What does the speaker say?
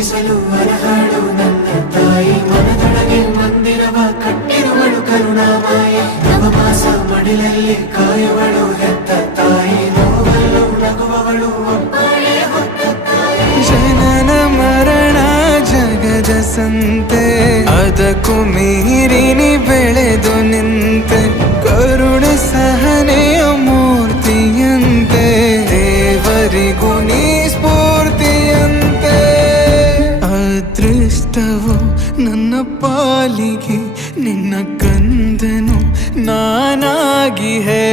ಪೂಜಿಸಲು ಅರಹಾಳು ನನ್ನ ತಾಯಿ ಮನದೊಳಗೆ ಮಂದಿರವ ಕಟ್ಟಿರುವಳು ಕರುಣಾಮಾಯಿ ನವಮಾಸ ಮಡಿಲಲ್ಲಿ ಕಾಯುವಳು ಹೆತ್ತ ತಾಯಿ ನೋವಲು ನಗುವವಳು ಒಬ್ಬಳೇ ಹೊತ್ತ ತಾಯಿ ಜನನ ಮರಣ ಜಗದ ಸಂತೆ ಅದಕ್ಕೂ ಮೀರಿನಿ ಬೆಳೆದು ನಿಂತೆ ಕರುಣೆ ಸಹನೆಯ ಮೂರ್ತಿಯಂತೆ ದೇವರಿಗೂ ನೀ ಸ್ಫೂರ್ತಿಯಂತೆ ಅದೃಷ್ಟವು ನನ್ನ ಪಾಲಿಗೆ ನಿನ್ನ ಕಂದನು ನಾನಾಗಿ ಹೇ